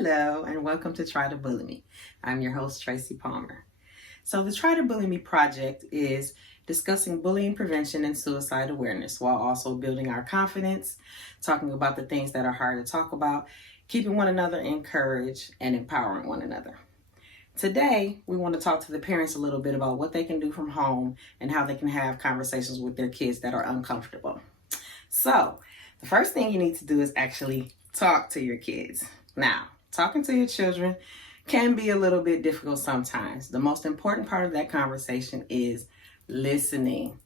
Hello, and welcome to Try to Bully Me. I'm your host, Tracy Palmer. So, the Try to Bully Me project is discussing bullying prevention and suicide awareness while also building our confidence, talking about the things that are hard to talk about, keeping one another encouraged, and empowering one another. Today, we want to talk to the parents a little bit about what they can do from home and how they can have conversations with their kids that are uncomfortable. So, the first thing you need to do is actually talk to your kids. Now, talking to your children can be a little bit difficult sometimes. The most important part of that conversation is listening.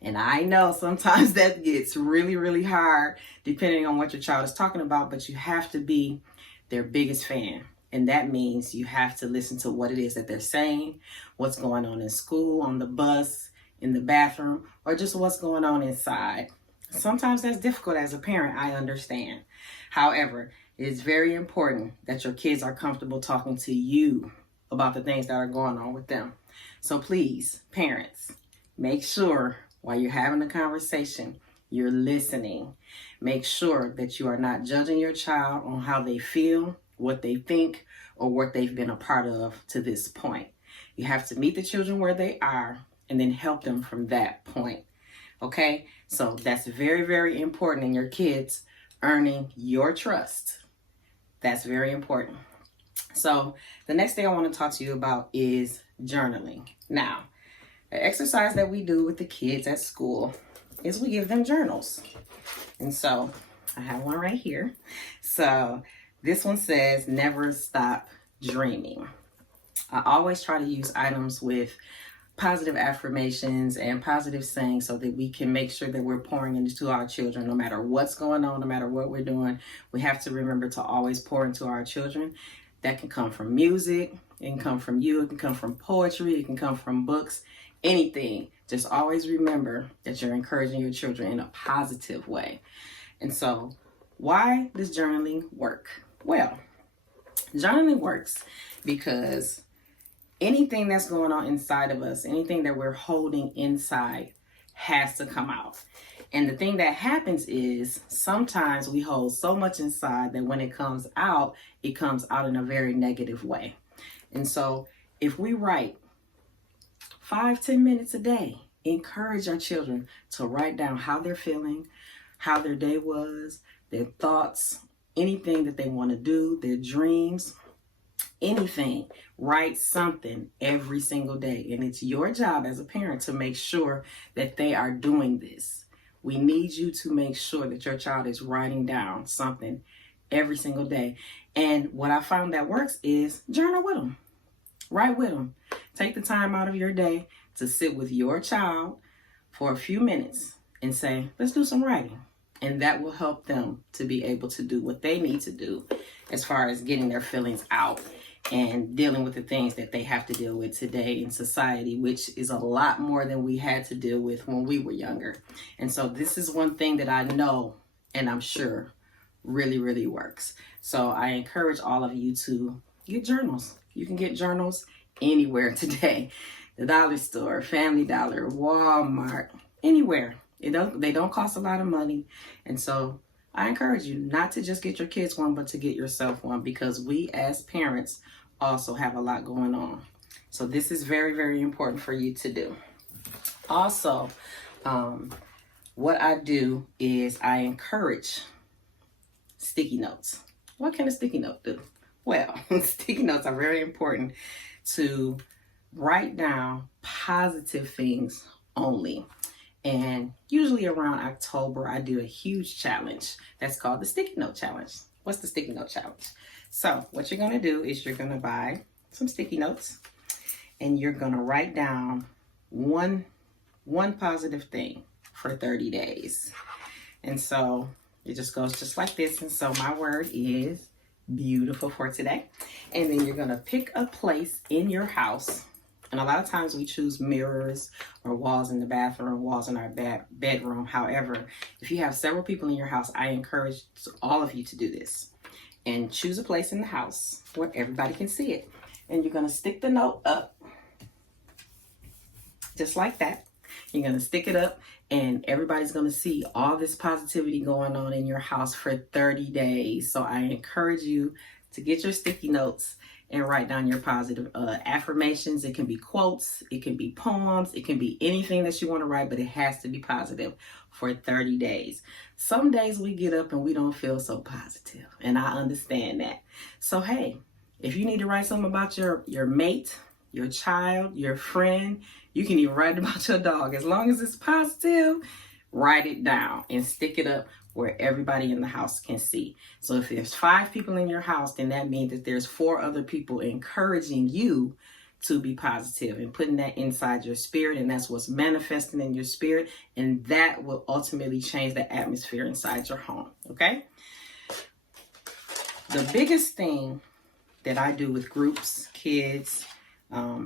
And I know sometimes that gets really, really hard depending on what your child is talking about, but you have to be their biggest fan. And that means you have to listen to what it is that they're saying, what's going on in school, on the bus, in the bathroom, or just what's going on inside. Sometimes that's difficult as a parent, I understand. However, it's very important that your kids are comfortable talking to you about the things that are going on with them. So please, parents, make sure while you're having a conversation, you're listening. Make sure that you are not judging your child on how they feel, what they think, or what they've been a part of to this point. You have to meet the children where they are and then help them from that point. Okay? So that's very, very important in your kids earning your trust. That's very important. So the next thing I want to talk to you about is journaling. Now, the exercise that we do with the kids at school is we give them journals. And so I have one right here. So this one says, never stop dreaming. I always try to use items with positive affirmations and positive sayings so that we can make sure that we're pouring into our children no matter what's going on, no matter what we're doing. We have to remember to always pour into our children. That can come from music, it can come from you, it can come from poetry, it can come from books, anything. Just always remember that you're encouraging your children in a positive way. And so, why does journaling work? Well, journaling works because anything that's going on inside of us, anything that we're holding inside has to come out. And the thing that happens is sometimes we hold so much inside that when it comes out in a very negative way. And so if we write 5-10 minutes a day, encourage our children to write down how they're feeling, how their day was, their thoughts, anything that they want to do, their dreams, anything. Write something every single day. And it's your job as a parent to make sure that they are doing this. We need you to make sure that your child is writing down something every single day. And what I found that works is journal with them. Write with them. Take the time out of your day to sit with your child for a few minutes and say, let's do some writing. And that will help them to be able to do what they need to do as far as getting their feelings out and dealing with the things that they have to deal with today in society, which is a lot more than we had to deal with when we were younger. And so this is one thing that I know and I'm sure really, really works. So I encourage all of you to get journals. You can get journals anywhere today. The dollar store, Family Dollar, Walmart, anywhere. They don't cost a lot of money. And so I encourage you not to just get your kids one, but to get yourself one, because we as parents also have a lot going on. So this is very, very important for you to do. Also, what I do is I encourage sticky notes. What can a sticky note do? Well, sticky notes are very important to write down positive things only. And usually around October, I do a huge challenge that's called the Sticky Note Challenge. What's the Sticky Note Challenge? So what you're going to do is you're going to buy some sticky notes and you're going to write down one positive thing for 30 days. And so it just goes just like this. And so my word is beautiful for today. And then you're going to pick a place in your house. And a lot of times we choose mirrors or walls in the bathroom, walls in our bedroom. However, if you have several people in your house, I encourage all of you to do this. And choose a place in the house where everybody can see it. And you're going to stick the note up just like that. You're going to stick it up and everybody's going to see all this positivity going on in your house for 30 days. So I encourage you to get your sticky notes and write down your positive affirmations. It can be quotes, it can be poems, it can be anything that you want to write, but it has to be positive for 30 days. Some days we get up and we don't feel so positive, and I understand that. So hey, if you need to write something about your mate, your child, your friend, you can even write about your dog. As long as it's positive, write it down and stick it up where everybody in the house can see. So if there's 5 people in your house, then that means that there's 4 other people encouraging you to be positive and putting that inside your spirit, and that's what's manifesting in your spirit, and that will ultimately change the atmosphere inside your home. Okay? The biggest thing that I do with groups, kids,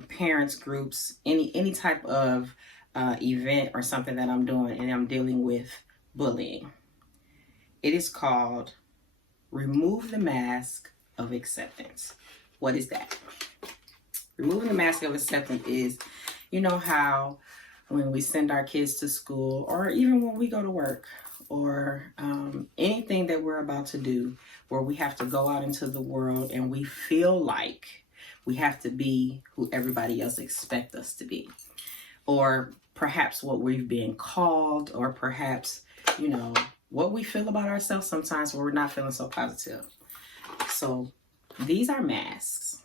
parents groups, any type of event or something that I'm doing and I'm dealing with bullying, it is called remove the mask of acceptance. What is that? Removing the mask of acceptance is, you know how when we send our kids to school, or even when we go to work, or anything that we're about to do, where we have to go out into the world and we feel like we have to be who everybody else expects us to be, or perhaps what we've been called, or perhaps, you know, what we feel about ourselves sometimes where we're not feeling so positive. So these are masks,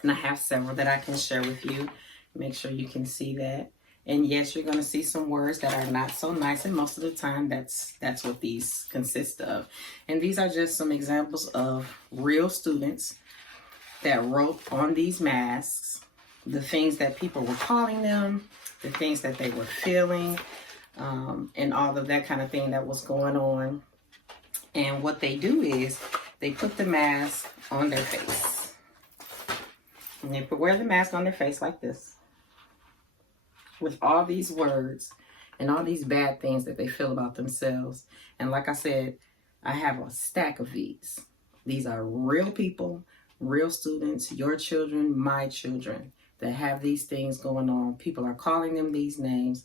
and I have several that I can share with you. Make sure you can see that. And yes, you're going to see some words that are not so nice, and most of the time that's what these consist of. And these are just some examples of real students that wrote on these masks the things that people were calling them, the things that they were feeling, and all of that kind of thing that was going on. And what they do is they put the mask on their face. And they wear the mask on their face like this, with all these words and all these bad things that they feel about themselves. And like I said, I have a stack of these. These are real people, real students, your children, my children, that have these things going on. People are calling them these names,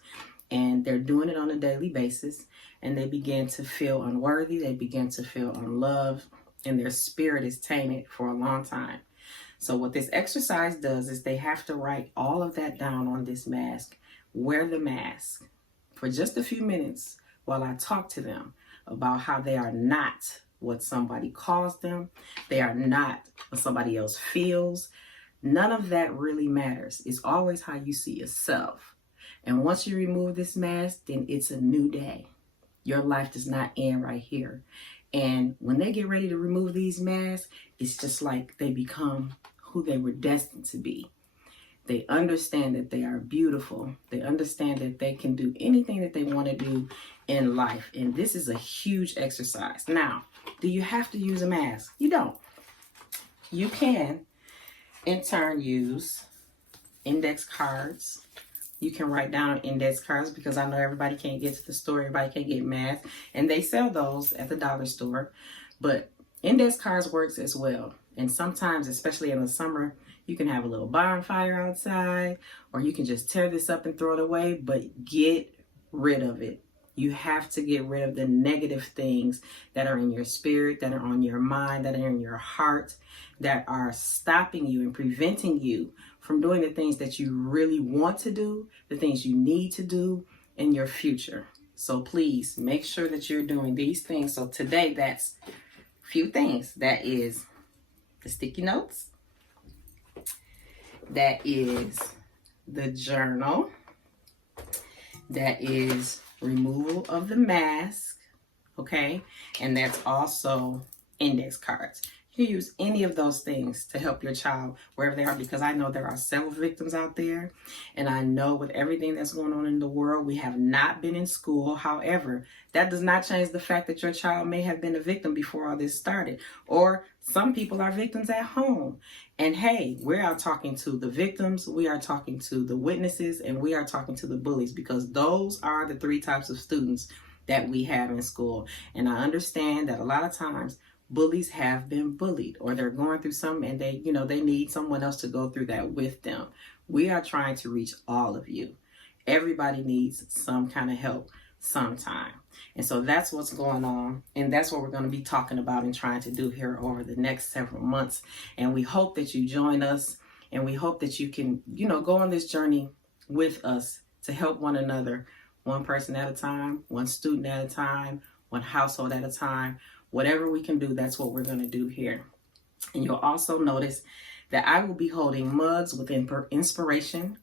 and they're doing it on a daily basis, and they begin to feel unworthy, they begin to feel unloved, and their spirit is tainted for a long time. So what this exercise does is they have to write all of that down on this mask, wear the mask for just a few minutes while I talk to them about how they are not what somebody calls them, they are not what somebody else feels. None of that really matters. It's always how you see yourself. And once you remove this mask, then it's a new day. Your life does not end right here. And when they get ready to remove these masks, it's just like they become who they were destined to be. They understand that they are beautiful. They understand that they can do anything that they want to do in life. And this is a huge exercise. Now, do you have to use a mask? You don't. You can, in turn, use index cards. You can write down index cards, because I know everybody can't get to the store. Everybody can't get masks. And they sell those at the dollar store. But index cards works as well. And sometimes, especially in the summer, you can have a little bonfire outside, or you can just tear this up and throw it away, but get rid of it. You have to get rid of the negative things that are in your spirit, that are on your mind, that are in your heart, that are stopping you and preventing you from doing the things that you really want to do, the things you need to do in your future. So please make sure that you're doing these things. So today, that's a few things. That is the sticky notes. That is the journal. That is removal of the mask. Okay? And that's also index cards. You can use any of those things to help your child wherever they are, because I know there are several victims out there. And I know with everything that's going on in the world, we have not been in school. However, that does not change the fact that your child may have been a victim before all this started. Or some people are victims at home. And hey, we are talking to the victims, we are talking to the witnesses, and we are talking to the bullies, because those are the 3 types of students that we have in school. And I understand that a lot of times bullies have been bullied, or they're going through something and they need someone else to go through that with them. We are trying to reach all of you. Everybody needs some kind of help. sometime. And so that's what's going on, and that's what we're going to be talking about and trying to do here over the next several months. And we hope that you join us, and we hope that you can, go on this journey with us to help one another, one person at a time, one student at a time, one household at a time. Whatever we can do, that's what we're going to do here. And you'll also notice that I will be holding mugs with inspiration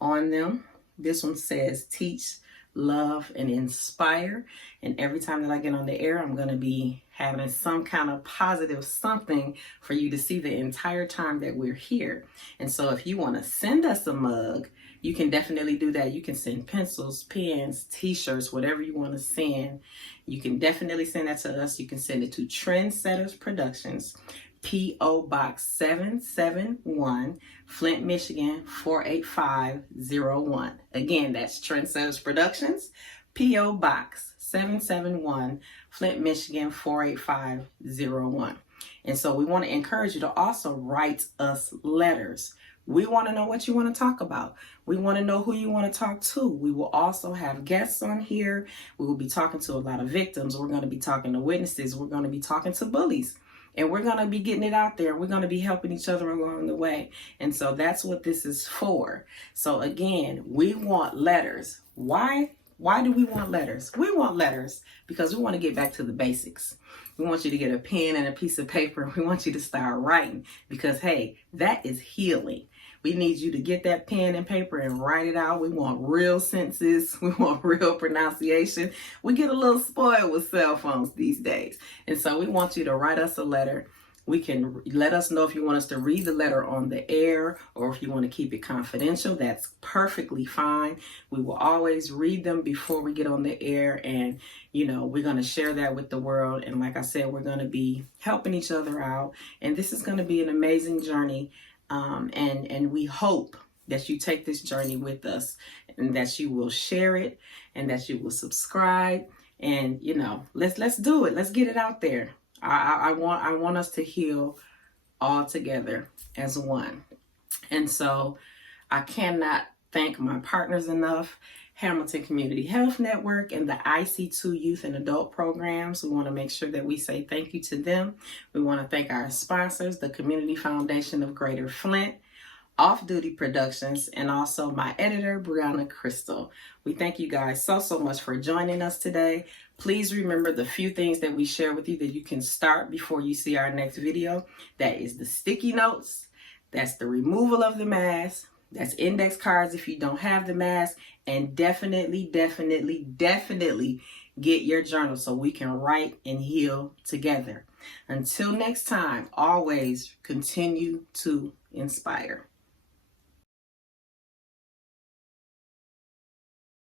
on them. This one says teach, love, and inspire. And every time that I get on the air, I'm going to be having some kind of positive something for you to see the entire time that we're here. And so if you want to send us a mug, you can definitely do that. You can send pencils, pens, t-shirts, whatever you want to send. You can definitely send that to us. You can send it to Trendsetters Productions, P.O. Box 771, Flint, Michigan 48501. Again, that's Trendsetters Productions, P.O. Box 771, Flint, Michigan 48501. And so we want to encourage you to also write us letters. We want to know what you want to talk about. We want to know who you want to talk to. We will also have guests on here. We will be talking to a lot of victims. We're going to be talking to witnesses. We're going to be talking to bullies. And we're going to be getting it out there. We're going to be helping each other along the way. And so that's what this is for. So again, we want letters. Why do we want letters? We want letters because we want to get back to the basics. We want you to get a pen and a piece of paper. We want you to start writing because, hey, that is healing. We need you to get that pen and paper and write it out. We want real sentences. We want real pronunciation. We get a little spoiled with cell phones these days. And so we want you to write us a letter. We can let us know if you want us to read the letter on the air or if you want to keep it confidential. That's perfectly fine. We will always read them before we get on the air, and we're going to share that with the world. And like I said, we're going to be helping each other out, and this is going to be an amazing journey. And we hope that you take this journey with us, and that you will share it, and that you will subscribe, and let's do it. Let's get it out there. I want us to heal all together as one. And so I cannot thank my partners enough. Hamilton Community Health Network and the IC2 Youth and Adult Programs. We want to make sure that we say thank you to them. We want to thank our sponsors, the Community Foundation of Greater Flint, Off Duty Productions, and also my editor, Brianna Crystal. We thank you guys so much for joining us today. Please remember the few things that we share with you that you can start before you see our next video. That is the sticky notes. That's the removal of the mask. That's index cards if you don't have the mask. And definitely get your journal so we can write and heal together. Until next time, always continue to inspire.